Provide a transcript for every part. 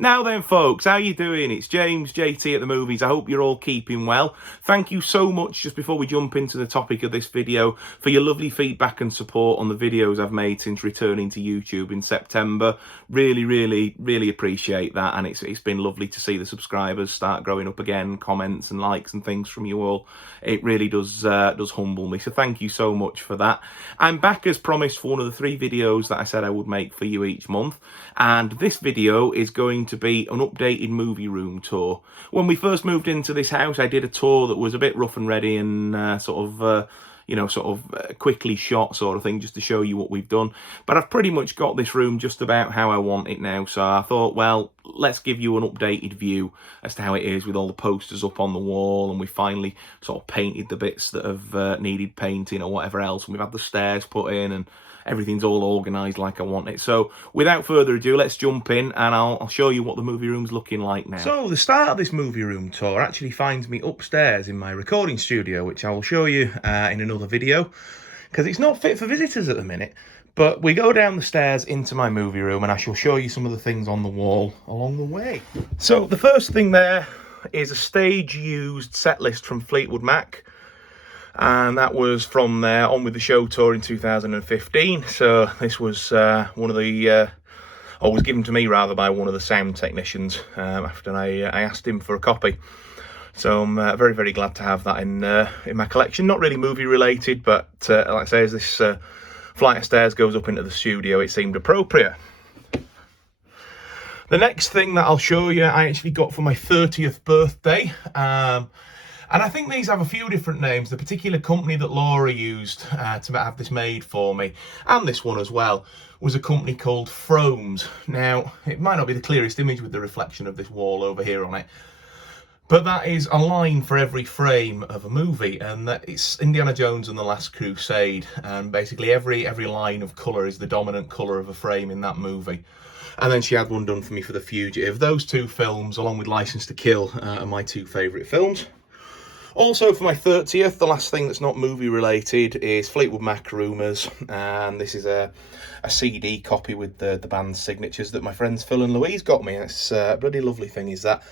Now then, folks, how you doing? It's James, JT at the Movies. I hope you're all keeping well. Thank you so much, just before we jump into the topic of this video, for your lovely feedback and support on the videos I've made since returning to YouTube in September. Really appreciate that, and it's been lovely to see the subscribers start growing up again, comments and likes and things from you all. It really does humble me, so thank you so much for that. I'm back as promised for one of the 3 videos that I said I would make for you each month, and this video is going to be an updated movie room tour. When we first moved into this house, I did a tour that was a bit rough and ready and quickly shot sort of thing, just to show you what we've done. But I've pretty much got this room just about how I want it now, so I thought, well, let's give you an updated view as to how it is with all the posters up on the wall, and we finally sort of painted the bits that have needed painting or whatever else, and we've had the stairs put in and everything's all organised like I want it. So without further ado, let's jump in and I'll show you what the movie room's looking like now. So the start of this movie room tour actually finds me upstairs in my recording studio, which I will show you in another video, because it's not fit for visitors at the minute. But we go down the stairs into my movie room and I shall show you some of the things on the wall along the way. So the first thing there is a stage-used set list from Fleetwood Mac. And that was from there On With The Show tour in 2015. So this was was given to me rather by one of the sound technicians after I asked him for a copy. So I'm very glad to have that in my collection. Not really movie related, but like I say, as this flight of stairs goes up into the studio, it seemed appropriate. The next thing that I'll show you, I actually got for my 30th birthday. And I think these have a few different names. The particular company that Laura used to have this made for me, and this one as well, was a company called Fromes. Now, it might not be the clearest image with the reflection of this wall over here on it, but that is a line for every frame of a movie, and that it's Indiana Jones and the Last Crusade, and basically every line of colour is the dominant colour of a frame in that movie. And then she had one done for me for The Fugitive. Those 2 films, along with Licence to Kill, are my 2 favourite films. Also for my 30th, the last thing that's not movie related is Fleetwood Mac Rumours, and this is a CD copy with the band's signatures that my friends Phil and Louise got me. It's a bloody lovely thing, is that.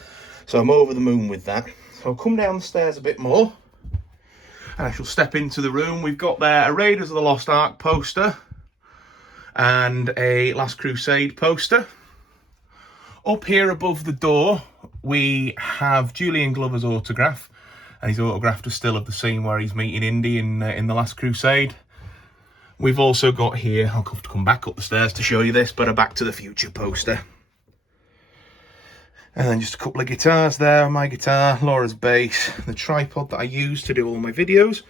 So I'm over the moon with that. So I'll come down the stairs a bit more and I shall step into the room. We've got there a Raiders of the Lost Ark poster and a Last Crusade poster. Up here above the door we have Julian Glover's autograph. And his autograph is still of the scene where he's meeting Indy in The Last Crusade. We've also got here, I'll have to come back up the stairs to show you this, but a Back to the Future poster. And then just a couple of guitars there, my guitar, Laura's bass, the tripod that I use to do all my videos.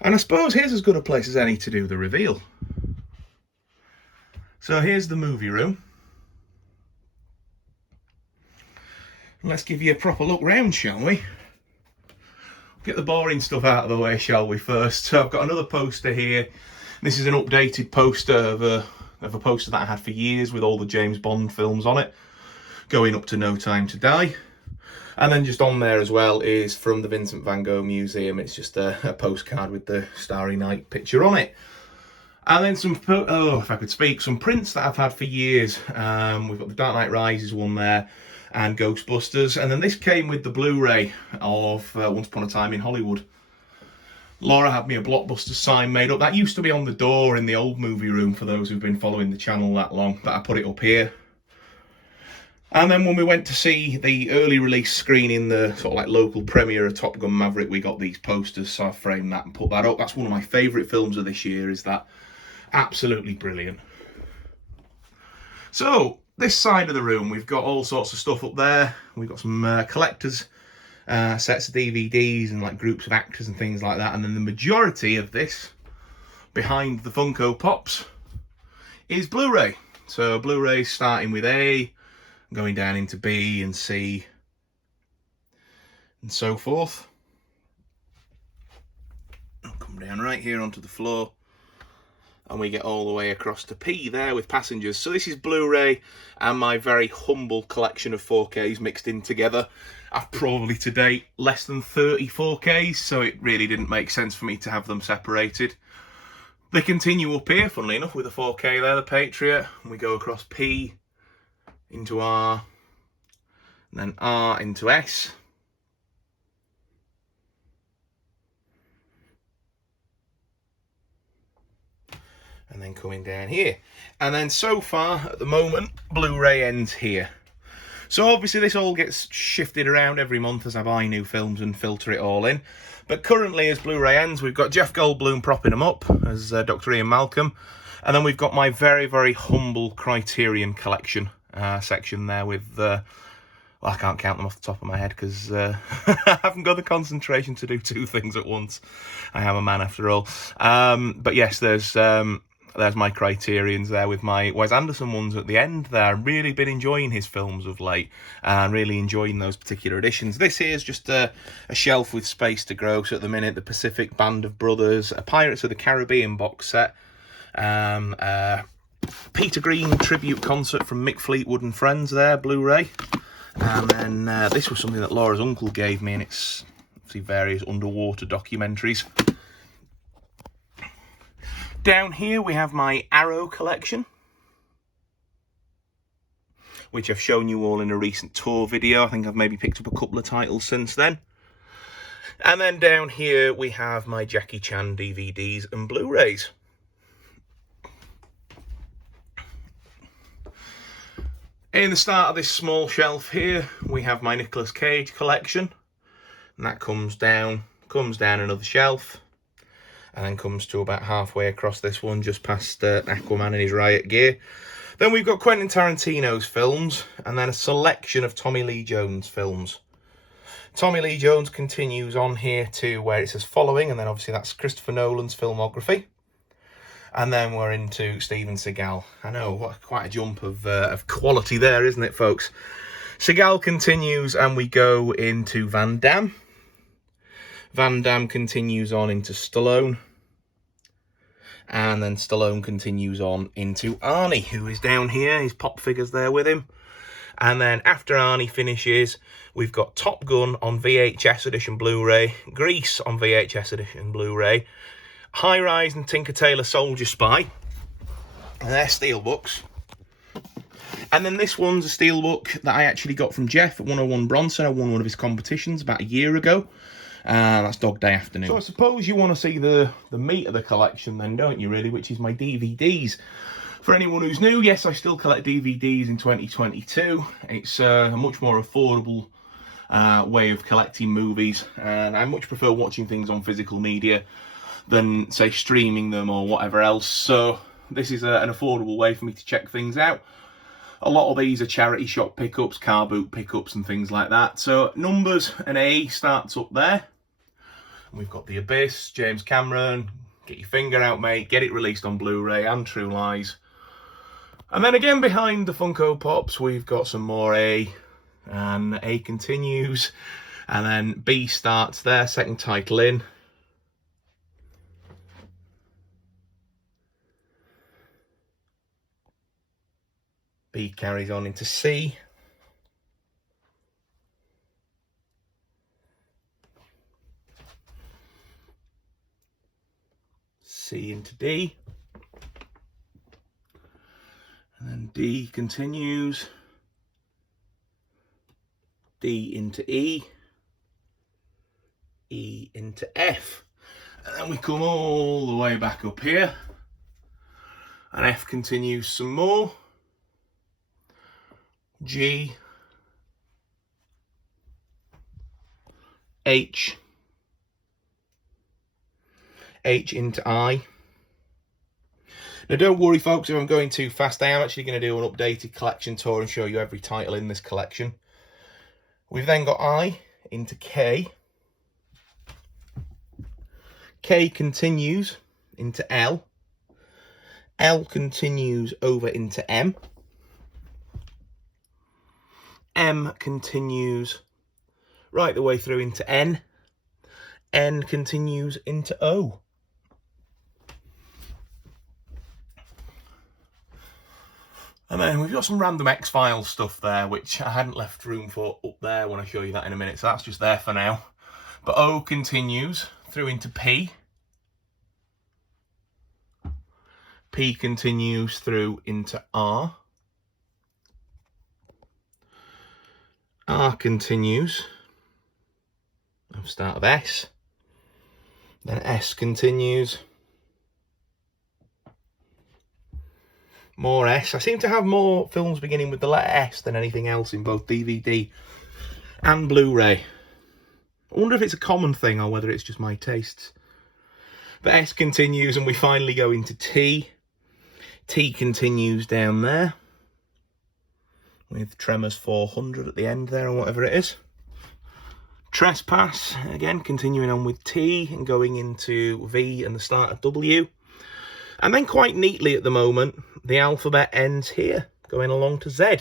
And I suppose here's as good a place as any to do the reveal. So here's the movie room. Let's give you a proper look round, shall we? Get the boring stuff out of the way, shall we, first. So I've got another poster here. This is an updated poster of a poster that I had for years with all the James Bond films on it, going up to No Time to Die. And then just on there as well is from the Vincent van Gogh Museum. It's just a postcard with the Starry Night picture on it. And then some prints that I've had for years. We've got the Dark Knight Rises one there, and Ghostbusters, and then this came with the Blu-ray of Once Upon a Time in Hollywood. Laura had me a Blockbuster sign made up. That used to be on the door in the old movie room for those who've been following the channel that long, but I put it up here. And then when we went to see the early release screening, the sort of like local premiere of Top Gun Maverick, we got these posters, so I framed that and put that up. That's one of my favourite films of this year, is that. Absolutely brilliant. So this side of the room, we've got all sorts of stuff up there. We've got some collectors sets of DVDs and like groups of actors and things like that. And then the majority of this, behind the Funko Pops, is Blu-ray. So Blu-ray starting with A, going down into B and C, and so forth. I'll come down right here onto the floor. And we get all the way across to P there with Passengers. So this is Blu-ray and my very humble collection of 4Ks mixed in together. I've probably to date less than 30 4Ks, so it really didn't make sense for me to have them separated. They continue up here, funnily enough, with the 4K there, the Patriot. And we go across P into R, and then R into S. And then coming down here. And then so far, at the moment, Blu-ray ends here. So obviously this all gets shifted around every month as I buy new films and filter it all in. But currently, as Blu-ray ends, we've got Jeff Goldblum propping them up as Dr. Ian Malcolm. And then we've got my very, very humble Criterion collection section there with... well, I can't count them off the top of my head because I haven't got the concentration to do two things at once. I am a man after all. But yes, there's my Criterions there with my Wes Anderson ones at the end there. I've really been enjoying his films of late and really enjoying those particular editions. This here is just a shelf with space to grow. So at the minute, the Pacific Band of Brothers, a Pirates of the Caribbean box set, Peter Green tribute concert from Mick Fleetwood and Friends there, Blu-ray. And then this was something that Laura's uncle gave me, and it's obviously various underwater documentaries. Down here we have my Arrow collection, which I've shown you all in a recent tour video. I think I've maybe picked up a couple of titles since then. And then down here we have my Jackie Chan DVDs and Blu-rays. In the start of this small shelf here, we have my Nicolas Cage collection, and that comes down another shelf, and then comes to about halfway across this one, just past Aquaman in his riot gear. Then we've got Quentin Tarantino's films, and then a selection of Tommy Lee Jones films. Tommy Lee Jones continues on here to where it says following, and then obviously that's Christopher Nolan's filmography. And then we're into Steven Seagal. I know, what quite a jump of quality there, isn't it, folks? Seagal continues, and we go into Van Damme. Van Damme continues on into Stallone. And then Stallone continues on into Arnie, who is down here. His pop figure's there with him. And then after Arnie finishes, we've got Top Gun on VHS edition Blu-ray, Grease on VHS edition Blu-ray, High Rise and Tinker Tailor Soldier Spy, and they're steelbooks. And then this one's a steelbook that I actually got from Jeff at 101 Bronson. I won one of his competitions about a year ago. That's Dog Day Afternoon. So I suppose you want to see the meat of the collection then, don't you, really, which is my DVDs. For anyone who's new, yes, I still collect DVDs in 2022. It's a much more affordable way of collecting movies, and I much prefer watching things on physical media than, say, streaming them or whatever else. So this is an affordable way for me to check things out. A lot of these are charity shop pickups, car boot pickups and things like that. So Numbers and A starts up there. And we've got The Abyss, James Cameron, get your finger out, mate, get it released on Blu-ray, and True Lies. And then again behind the Funko Pops, we've got some more A, and A continues. And then B starts there, second title in. B carries on into C. C into D. And then D continues. D into E. E into F. And then we come all the way back up here. And F continues some more. G, H, H into I. Now don't worry folks if I'm going too fast, I am actually going to do an updated collection tour and show you every title in this collection. We've then got I into K. K continues into L. L continues over into M. M continues right the way through into N. N continues into O. And then we've got some random X-Files stuff there, which I hadn't left room for up there when I show you that in a minute, so that's just there for now. But O continues through into P. P continues through into R. R continues. Start of S. Then S continues. More S. I seem to have more films beginning with the letter S than anything else in both DVD and Blu-ray. I wonder if it's a common thing or whether it's just my tastes. But S continues and we finally go into T. T continues down there with Tremors 400 at the end there or whatever it is. Trespass, again, continuing on with T and going into V and the start of W. And then quite neatly at the moment, the alphabet ends here, going along to Z.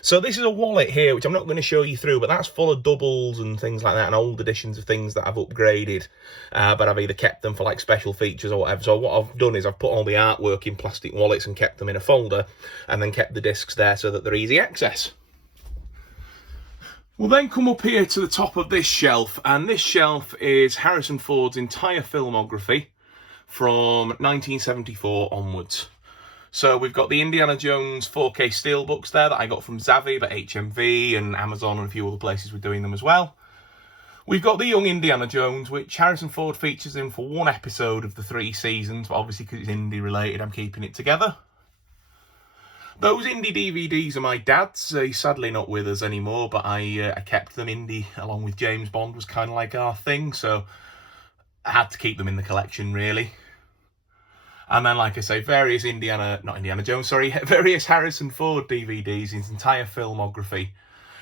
So this is a wallet here, which I'm not going to show you through, but that's full of doubles and things like that, and old editions of things that I've upgraded. But I've either kept them for like special features or whatever. So what I've done is I've put all the artwork in plastic wallets and kept them in a folder, and then kept the discs there so that they're easy access. We'll then come up here to the top of this shelf, and this shelf is Harrison Ford's entire filmography from 1974 onwards. So we've got the Indiana Jones 4K steelbooks there that I got from Zavvi, but HMV and Amazon and a few other places were doing them as well. We've got the Young Indiana Jones, which Harrison Ford features in for one episode of the 3 seasons, but obviously because it's indie related, I'm keeping it together. Those indie DVDs are my dad's. He's sadly not with us anymore, but I kept them. Indie, along with James Bond, was kind of like our thing, so I had to keep them in the collection, really. And then, like I say, various various Harrison Ford DVDs, his entire filmography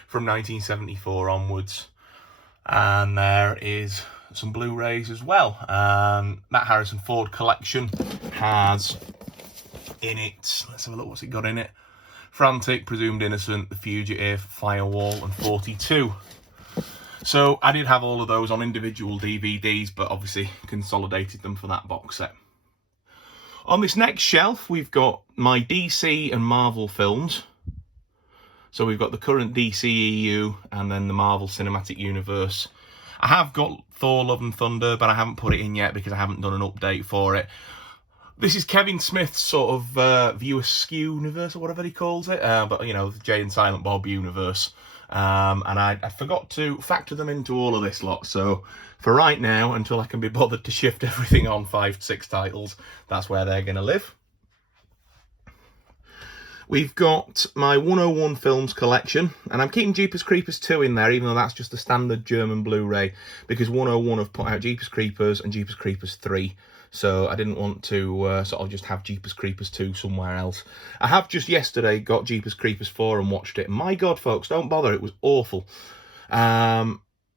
from 1974 onwards. And there is some Blu-rays as well. That Harrison Ford collection has in it, let's have a look, what's it got in it? Frantic, Presumed Innocent, The Fugitive, Firewall, and 42. So I did have all of those on individual DVDs, but obviously consolidated them for that box set. On this next shelf, we've got my DC and Marvel films. So we've got the current DCEU and then the Marvel Cinematic Universe. I have got Thor Love and Thunder, but I haven't put it in yet because I haven't done an update for it. This is Kevin Smith's sort of View Askew universe, or whatever he calls it. But, you know, the Jay and Silent Bob universe. And I forgot to factor them into all of this lot. So for right now, until I can be bothered to shift everything on 5 to 6 titles, that's where they're going to live. We've got my 101 Films collection, and I'm keeping Jeepers Creepers 2 in there, even though that's just a standard German Blu-ray, because 101 have put out Jeepers Creepers and Jeepers Creepers 3, so I didn't want to sort of just have Jeepers Creepers 2 somewhere else. I have just yesterday got Jeepers Creepers 4 and watched it, and my God, folks, don't bother, it was awful.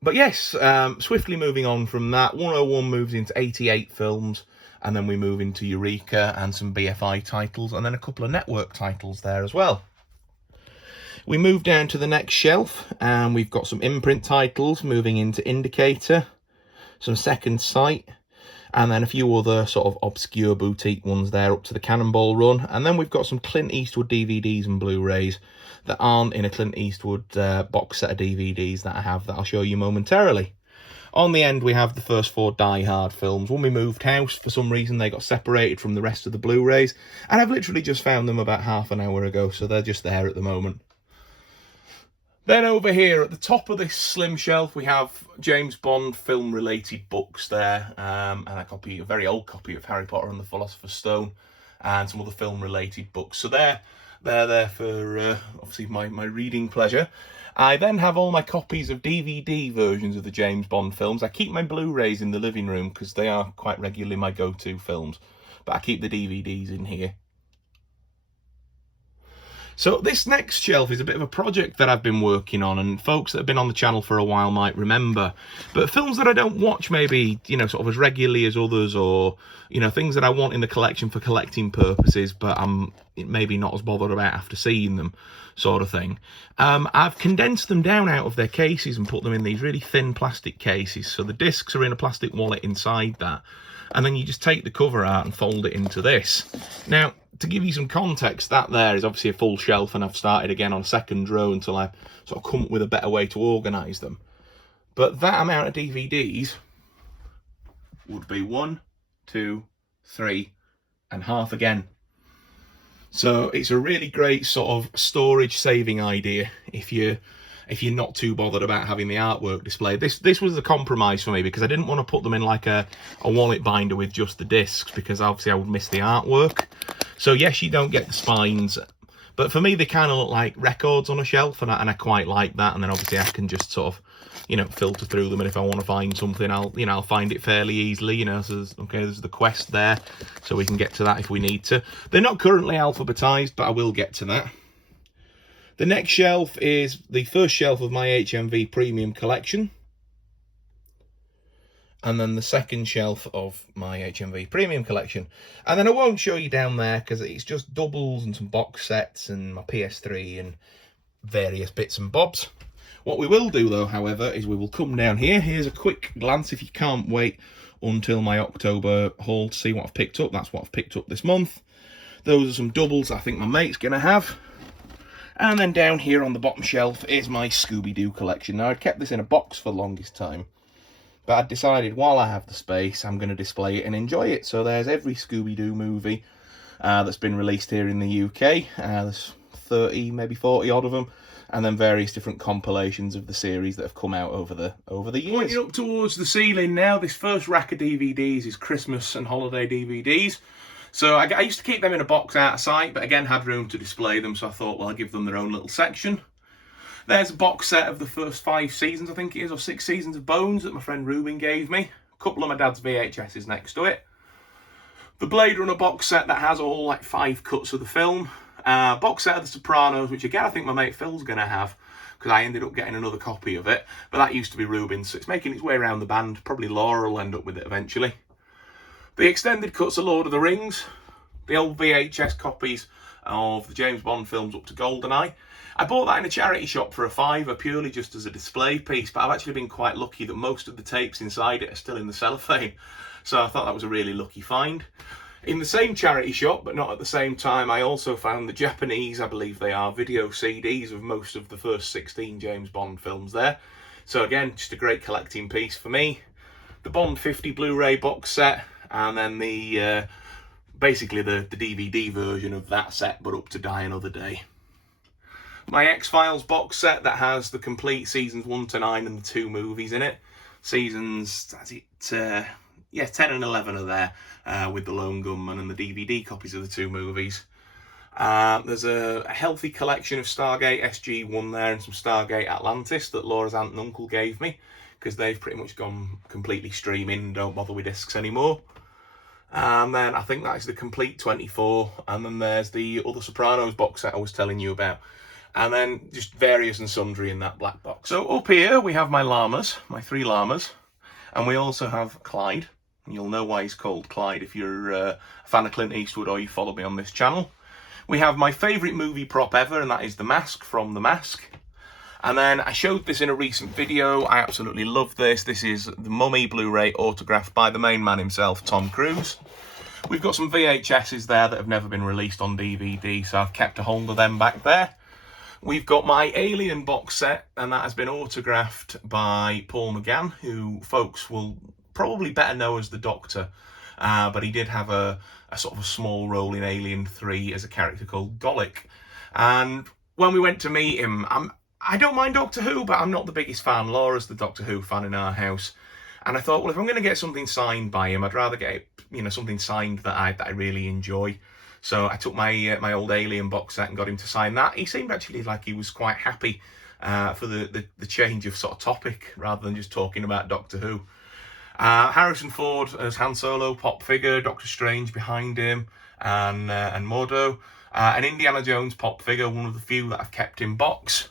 But yes, swiftly moving on from that, 101 moves into 88 films, and then we move into Eureka and some BFI titles, and then a couple of network titles there as well. We move down to the next shelf, and we've got some imprint titles moving into Indicator, some Second Sight, and then a few other sort of obscure boutique ones there up to the Cannonball Run. And then we've got some Clint Eastwood DVDs and Blu-rays that aren't in a Clint Eastwood box set of DVDs that I have that I'll show you momentarily. On the end, we have the first 4 Die Hard films. When we moved house, for some reason, they got separated from the rest of the Blu-rays, and I've literally just found them about half an hour ago, so they're just there at the moment. Then over here, at the top of this slim shelf, we have James Bond film-related books there, and a very old copy of Harry Potter and the Philosopher's Stone, and some other film-related books. So they're there for, obviously, my reading pleasure. I then have all my copies of DVD versions of the James Bond films. I keep my Blu-rays in the living room because they are quite regularly my go-to films. But I keep the DVDs in here. So this next shelf is a bit of a project that I've been working on, and folks that have been on the channel for a while might remember. But films that I don't watch maybe, you know, sort of as regularly as others, or, you know, things that I want in the collection for collecting purposes, but I'm maybe not as bothered about after seeing them, sort of thing. I've condensed them down out of their cases and put them in these really thin plastic cases. So the discs are in a plastic wallet inside that. And then you just take the cover out and fold it into this. Now, to give you some context, that there is obviously a full shelf, and I've started again on a second row until I sort of come up with a better way to organise them. But that amount of DVDs would be 1, 2, 3, and half again. So it's a really great sort of storage saving idea if you're not too bothered about having the artwork displayed. This was a compromise for me because I didn't want to put them in like a wallet binder with just the discs, because obviously I would miss the artwork. So yes, you don't get the spines, but for me they kind of look like records on a shelf, and I quite like that. And then obviously I can just sort of, you know, filter through them, and if I want to find something, I'll find it fairly easily, you know. So there's the Quest there, so we can get to that if we need to. They're not currently alphabetized, but I will get to that. The next shelf is the first shelf of my HMV Premium Collection. And then the second shelf of my HMV Premium Collection. And then I won't show you down there because it's just doubles and some box sets and my PS3 and various bits and bobs. What we will do though, however, is we will come down here. Here's a quick glance if you can't wait until my October haul to see what I've picked up. That's what I've picked up this month. Those are some doubles I think my mate's going to have. And then down here on the bottom shelf is my Scooby-Doo collection. Now, I'd kept this in a box for the longest time, but I'd decided while I have the space, I'm going to display it and enjoy it. So there's every Scooby-Doo movie that's been released here in the UK. There's 30, maybe 40 odd of them, and then various different compilations of the series that have come out over the years. Pointing up towards the ceiling now, this first rack of DVDs is Christmas and holiday DVDs. So I used to keep them in a box out of sight, but again had room to display them, so I thought, well, I'll give them their own little section. There's a box set of the first 5 seasons, I think it is, or 6 seasons of Bones that my friend Ruben gave me. A couple of my dad's VHSs next to it. The Blade Runner box set that has all like 5 cuts of the film. Box set of The Sopranos, which again I think my mate Phil's going to have, because I ended up getting another copy of it, but that used to be Ruben's, so it's making its way around the band. Probably Laura will end up with it eventually. The extended cuts of Lord of the Rings, the old VHS copies of the James Bond films up to GoldenEye. I bought that in a charity shop for a £5 purely just as a display piece, but I've actually been quite lucky that most of the tapes inside it are still in the cellophane. So I thought that was a really lucky find. In the same charity shop, but not at the same time, I also found the Japanese, I believe they are, video CDs of most of the first 16 James Bond films there. So again, just a great collecting piece for me. The Bond 50 Blu-ray box set, and then the basically the DVD version of that set, but up to Die Another Day. My X-Files box set that has the complete seasons 1 to 9 and the 2 movies in it. Seasons, that's it, 10 and 11 are there, with the Lone Gunman and the DVD copies of the 2 movies. There's a healthy collection of Stargate SG-1 there and some Stargate Atlantis that Laura's aunt and uncle gave me, because they've pretty much gone completely streaming and don't bother with discs anymore. And then I think that is the complete 24, and then there's the other Sopranos box set I was telling you about, and then just various and sundry in that black box. So up here we have my llamas, my 3 llamas, and we also have Clyde. You'll know why he's called Clyde if you're a fan of Clint Eastwood or you follow me on this channel. We have my favourite movie prop ever, and that is The Mask from The Mask. And then I showed this in a recent video. I absolutely love this. This is the Mummy Blu-ray autographed by the main man himself, Tom Cruise. We've got some VHSs there that have never been released on DVD, so I've kept a hold of them back there. We've got my Alien box set, and that has been autographed by Paul McGann, who folks will probably better know as the Doctor, but he did have a sort of a small role in Alien 3 as a character called Golic. And when we went to meet him, I don't mind Doctor Who, but I'm not the biggest fan. Laura's the Doctor Who fan in our house. And I thought, well, if I'm going to get something signed by him, I'd rather get, something signed that I really enjoy. So I took my old Alien box set and got him to sign that. He seemed actually like he was quite happy for the change of sort of topic, rather than just talking about Doctor Who. Harrison Ford as Han Solo pop figure, Doctor Strange behind him, and Mordo. An Indiana Jones pop figure, one of the few that I've kept in box.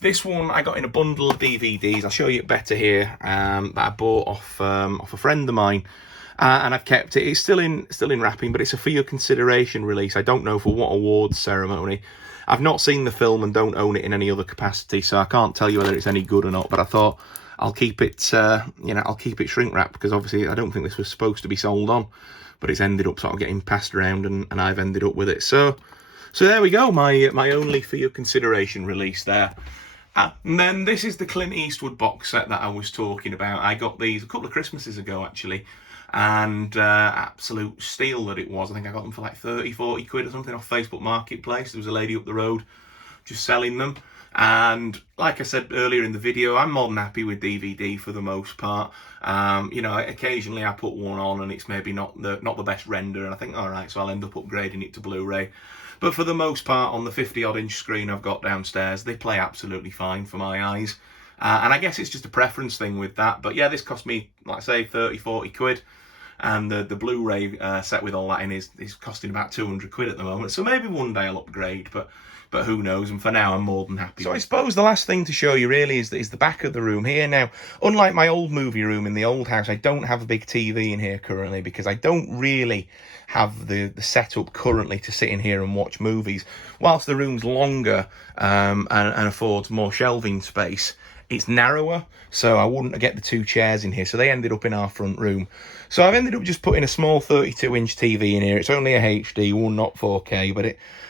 This one I got in a bundle of DVDs. I'll show you it better here. That I bought off a friend of mine, and I've kept it. It's still in wrapping, but it's a for your consideration release. I don't know for what awards ceremony. I've not seen the film and don't own it in any other capacity, so I can't tell you whether it's any good or not. But I thought I'll keep it, I'll keep it shrink wrapped, because obviously I don't think this was supposed to be sold on, but it's ended up sort of getting passed around, and I've ended up with it. So there we go, my only for your consideration release there. And then this is the Clint Eastwood box set that I was talking about. I got these a couple of Christmases ago, actually. and absolute steal that it was. I think I got them for like 30-40 quid or something off Facebook Marketplace. There was a lady up the road just selling them. And like I said earlier in the video, I'm more than happy with DVD for the most part. You know, occasionally I put one on and it's maybe not the best render, and I think, all right, so I'll end up upgrading it to Blu-ray. But for the most part, on the 50-odd inch screen I've got downstairs, they play absolutely fine for my eyes. And I guess it's just a preference thing with that. But yeah, this cost me, like I say, 30-40 quid. And the Blu-ray set with all that in is costing about 200 quid at the moment. So maybe one day I'll upgrade, but who knows. And for now, I'm more than happy. So I suppose the last thing to show you really is the back of the room here. Now, unlike my old movie room in the old house, I don't have a big TV in here currently because I don't really have the setup currently to sit in here and watch movies. Whilst the room's longer and affords more shelving space, it's narrower, so I wouldn't get the two chairs in here, so they ended up in our front room. So I've ended up just putting a small 32-inch TV in here. It's only a HD one, not 4K, but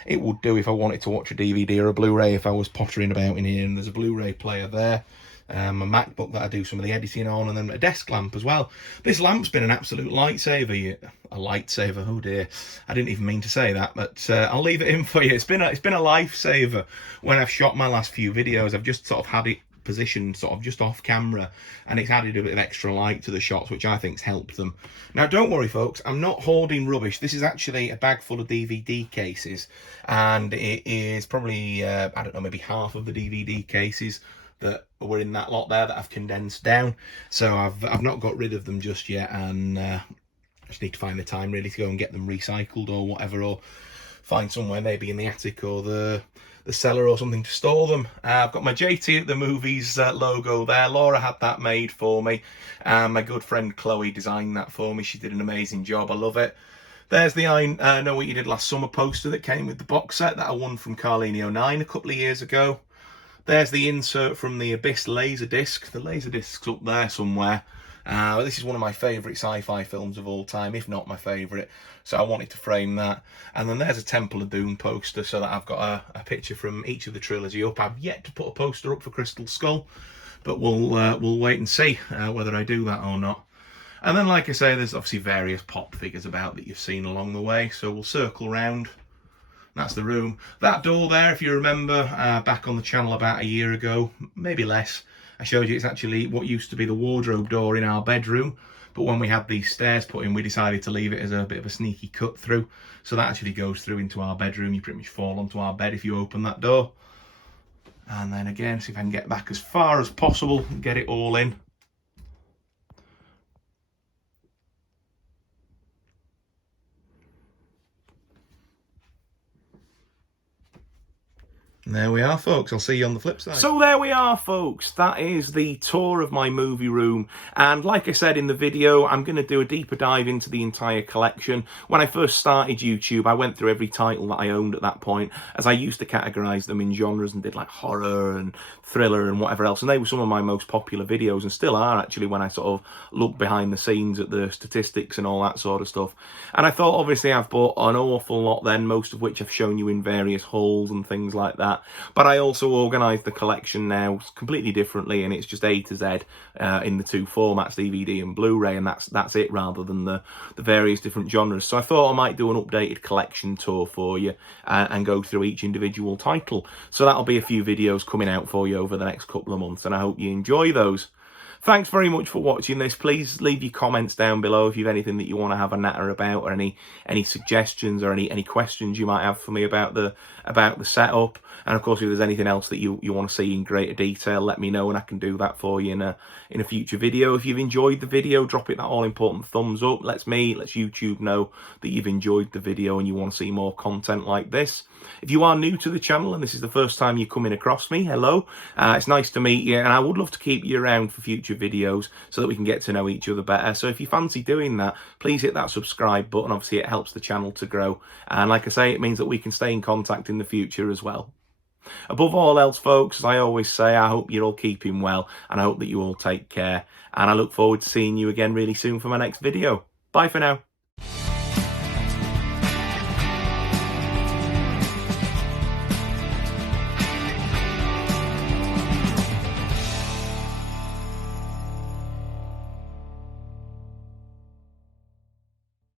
it would do if I wanted to watch a DVD or a Blu-ray if I was pottering about in here. And there's a Blu-ray player there, a MacBook that I do some of the editing on, and then a desk lamp as well. This lamp's been an absolute lightsaver. A lightsaver, oh dear, I didn't even mean to say that, but I'll leave it in for you. It's been a lifesaver when I've shot my last few videos. I've just sort of had it positioned sort of just off camera, and it's added a bit of extra light to the shots, which I think's helped them. Now don't worry folks, I'm not hoarding rubbish. This is actually a bag full of DVD cases, and it is probably I don't know, maybe half of the DVD cases that were in that lot there that I've condensed down. So I've not got rid of them just yet, and I just need to find the time really to go and get them recycled or whatever, or find somewhere maybe in the attic or the cellar or something to store them. I've got my JT at the Movies logo there. Laura had that made for me. My good friend Chloe designed that for me. She did an amazing job. I love it. There's the I Know What You Did Last Summer poster that came with the box set that I won from Carlini09 a couple of years ago. There's the insert from the Abyss Laserdisc. The Laserdisc's up there somewhere. This is one of my favourite sci-fi films of all time, if not my favourite, so I wanted to frame that. And then there's a Temple of Doom poster, so that I've got a picture from each of the trilogy up. I've yet to put a poster up for Crystal Skull, but we'll wait and see whether I do that or not. And then, like I say, there's obviously various pop figures about that you've seen along the way, so we'll circle round. That's the room. That door there, if you remember, back on the channel about a year ago, maybe less, I showed you it's actually what used to be the wardrobe door in our bedroom, but when we had these stairs put in, we decided to leave it as a bit of a sneaky cut through. So that actually goes through into our bedroom. You pretty much fall onto our bed if you open that door. And then again, see if I can get back as far as possible and get it all in. And there we are, folks. I'll see you on the flip side. So there we are, folks. That is the tour of my movie room. And like I said in the video, I'm going to do a deeper dive into the entire collection. When I first started YouTube, I went through every title that I owned at that point, as I used to categorize them in genres and did like horror and thriller and whatever else. And they were some of my most popular videos, and still are actually, when I sort of look behind the scenes at the statistics and all that sort of stuff. And I thought, obviously, I've bought an awful lot then, most of which I've shown you in various hauls and things like that. But I also organise the collection now completely differently, and it's just A to Z in the two formats, DVD and Blu-ray, and that's it, rather than the various different genres. So I thought I might do an updated collection tour for you and go through each individual title. So that'll be a few videos coming out for you over the next couple of months, and I hope you enjoy those. Thanks very much for watching this. Please leave your comments down below if you've anything that you want to have a natter about, or any suggestions or any questions you might have for me about the setup. And of course, if there's anything else that you want to see in greater detail, let me know and I can do that for you in a future video. If you've enjoyed the video, drop it that all important thumbs up. Let's YouTube know that you've enjoyed the video and you want to see more content like this. If you are new to the channel and this is the first time you're coming across me, hello. It's nice to meet you, and I would love to keep you around for future videos so that we can get to know each other better. So if you fancy doing that, please hit that subscribe button. Obviously, it helps the channel to grow. And like I say, it means that we can stay in contact in the future as well. Above all else, folks, as I always say, I hope you're all keeping well, and I hope that you all take care. And I look forward to seeing you again really soon for my next video. Bye for now.